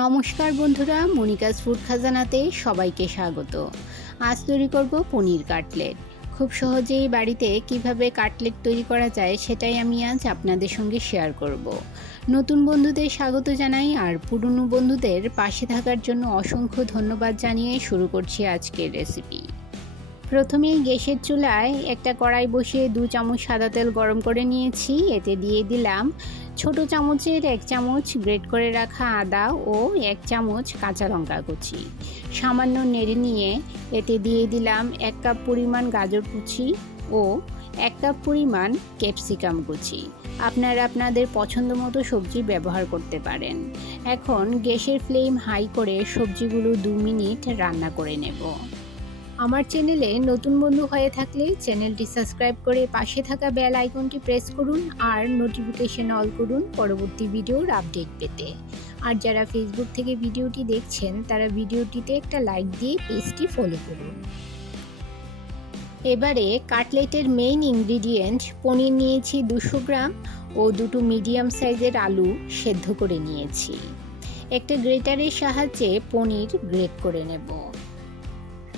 নমস্কার বন্ধুরা, Monica's food খাজানাতে সবাইকে স্বাগত। আজ তৈরি করব পনির কাটলেট। খুব সহজেই বাড়িতে কিভাবে কাটলেট তৈরি করা যায় সেটাই আমি আজ আপনাদের সঙ্গে শেয়ার করব। নতুন বন্ধুদের স্বাগত জানাই আর পুরনো বন্ধুদের পাশে থাকার জন্য অসংখ্য ধন্যবাদ জানিয়ে শুরু করছি আজকের রেসিপি। প্রথমেই গ্যাসের চুলায় একটা কড়াই বসিয়ে 2 চামচ সাদা তেল গরম করে নিয়েছি। এতে দিয়ে দিলাম ছোট চামচের 1 চামচ গ্রেট করে রাখা আদা ও 1 চামচ কাঁচা লঙ্কা কুচি। সামান্য নেড়ে নিয়ে এতে দিয়ে দিলাম 1 কাপ পরিমাণ গাজর কুচি ও 1 কাপ পরিমাণ ক্যাপসিকাম কুচি। আপনারা আপনাদের পছন্দ মতো সবজি ব্যবহার করতে পারেন। এখন গ্যাসের ফ্লেম হাই করে সবজিগুলো 2 মিনিট রান্না করে নেব। আমার চ্যানেলে নতুন বন্ধু হয়ে থাকলে চ্যানেলটি সাবস্ক্রাইব করে পাশে থাকা বেল আইকনটি প্রেস করুন আর নোটিফিকেশন অল করুন পরবর্তী ভিডিওর আপডেট পেতে। আর যারা ফেসবুক থেকে ভিডিওটি দেখছেন তারা ভিডিওটিতে একটা লাইক দিয়ে পেজটি ফলো করুন। এবারে কাটলেটের মেইন ইনগ্রিডিয়েন্ট পনির নিয়েছি 200 গ্রাম ও 2টো মিডিয়াম সাইজের আলু সেদ্ধ করে নিয়েছি। একটা গ্রেটারের সাহায্যে পনির গ্রেট করে নেব।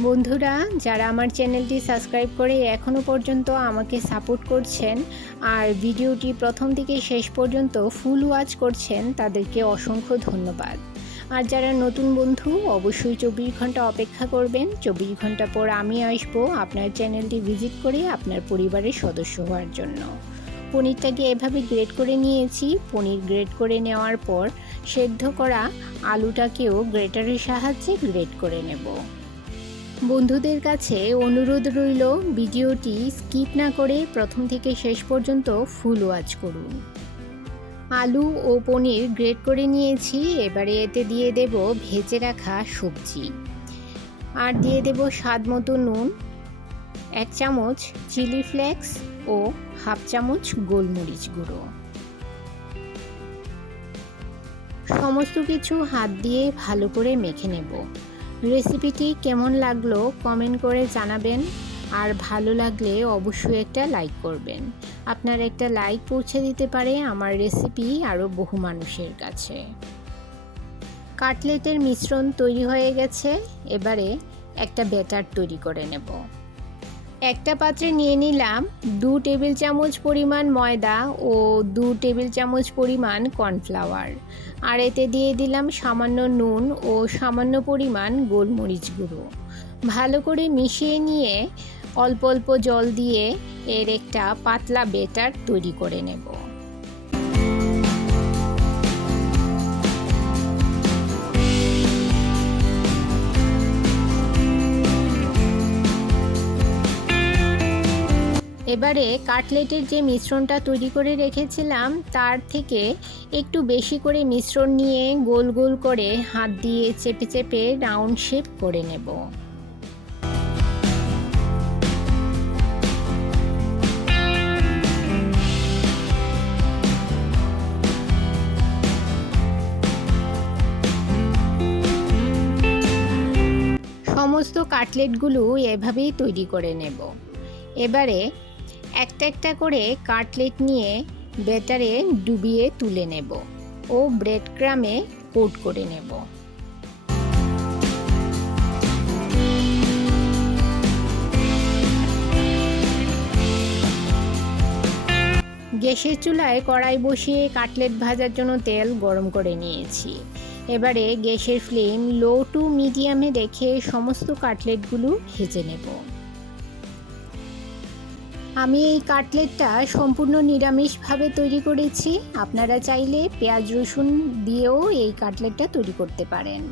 বন্ধুরা, যারা আমার চ্যানেলটি সাবস্ক্রাইব করে এখনও পর্যন্ত আমাকে সাপোর্ট করছেন আর ভিডিওটি প্রথম থেকে শেষ পর্যন্ত ফুল ওয়াচ করছেন তাদেরকে অসংখ্য ধন্যবাদ। আর যারা নতুন বন্ধু অবশ্যই 24 ঘন্টা অপেক্ষা করবেন। 24 ঘন্টা পর আমি আসবো আপনার চ্যানেলটি ভিজিট করে আপনার পরিবারের সদস্য হওয়ার জন্য। পনিরটাকে এভাবে গ্রেট করে নিয়েছি। পনির গ্রেট করে নেওয়ার পর সেদ্ধ করা আলুটাকেও গ্রেটারের সাহায্যে গ্রেট করে নেব। বন্ধুদের কাছে অনুরোধ রইল ভিডিওটি স্কিপ না করে প্রথম থেকে শেষ পর্যন্ত ফুল ওয়াচ করুন। আলু ও পনির গ্রেট করে নিয়েছি। এবারে এতে দিয়ে দেব ভেজে রাখা সবজি আর দিয়ে দেব স্বাদ মতো নুন, 1 চামচ চিলি ফ্লেক্স ও 1/2 চামচ গোলমরিচ গুঁড়ো। সমস্ত কিছু হাত দিয়ে ভালো করে মেখে নেব। রেসিপিটি কেমন লাগলো কমেন্ট করে জানাবেন আর ভালো লাগলে অবশ্যই একটা লাইক করবেন। আপনার একটা লাইক পৌঁছে দিতে পারে আমার রেসিপি আরও বহু মানুষের কাছে। কাটলেটের মিশ্রণ তৈরি হয়ে গেছে। এবারে একটা ব্যাটার তৈরি করে নেব। একটা পাত্রে নিয়ে নিলাম 2 টেবিল চামচ পরিমাণ ময়দা ও 2 টেবিল চামচ পরিমাণ কর্নফ্লাওয়ার আর এতে দিয়ে দিলাম সামান্য নুন ও সামান্য পরিমাণ গোলমরিচ গুঁড়ো। ভালো করে মিশিয়ে নিয়ে অল্প অল্প জল দিয়ে এর একটা পাতলা ব্যাটার তৈরি করে নেব। এবারে কাটলেটের যে মিশ্রণটা তৈরি করে রেখেছিলাম তার থেকে একটু বেশি করে মিশ্রণ নিয়ে গোল গোল করে হাত দিয়ে চেপে চেপে রাউন্ড শেপ করে নেব। সমস্ত কাটলেটগুলো এভাবেই তৈরি করে নেব। এবারে একটা একটা করে কাটলেট নিয়ে ব্যাটারে ডুবিয়ে তুলে নেব ও ব্রেড ক্রামে কোট করে নেব। গ্যাসের চুলায় কড়াই বসিয়ে কাটলেট ভাজার জন্য তেল গরম করে নিয়েছি। এবারে গ্যাসের ফ্লেম লো টু মিডিয়ামে রেখে সমস্ত কাটলেটগুলো ভেজে নেব। আমি এই কাটলেটটা সম্পূর্ণ নিরামিষভাবে তৈরি করেছি। আপনারা চাইলে পেঁয়াজ রসুন দিয়েও এই কাটলেটটা তৈরি করতে পারেন।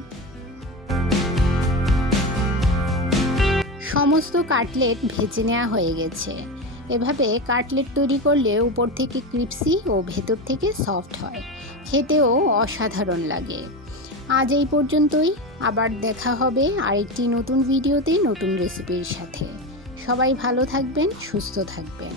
সমস্ত কাটলেট ভেজে নেওয়া হয়ে গেছে। এভাবে কাটলেট তৈরি করলে উপর থেকে ক্রিপসি ও ভেতর থেকে সফট হয়, খেতেও অসাধারণ লাগে। আজ এই পর্যন্তই। আবার দেখা হবে আরেকটি নতুন ভিডিওতে নতুন রেসিপির সাথে। সবাই ভালো থাকবেন, সুস্থ থাকবেন।